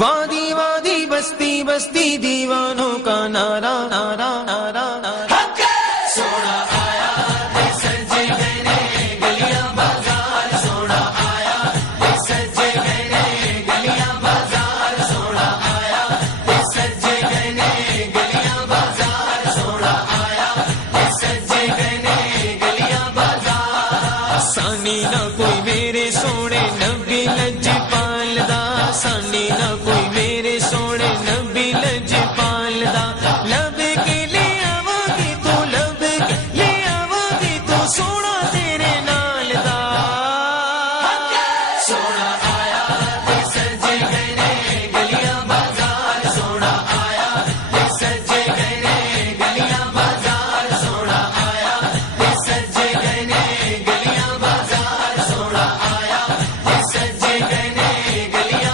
وادی وادی بستی بستی دیوانوں کا نعرہ نعرہ نعرہ نعرہ سونا آیا سجے گئے گلیاں بازار سونا آیا سجے گئے گلیاں بازار سونا آیا سجے گئے گلیاں بازار سونا آیا سجے گئے گلیاں بازار سانی نہ کوئی میرے سونے نبی لجپال دا سانی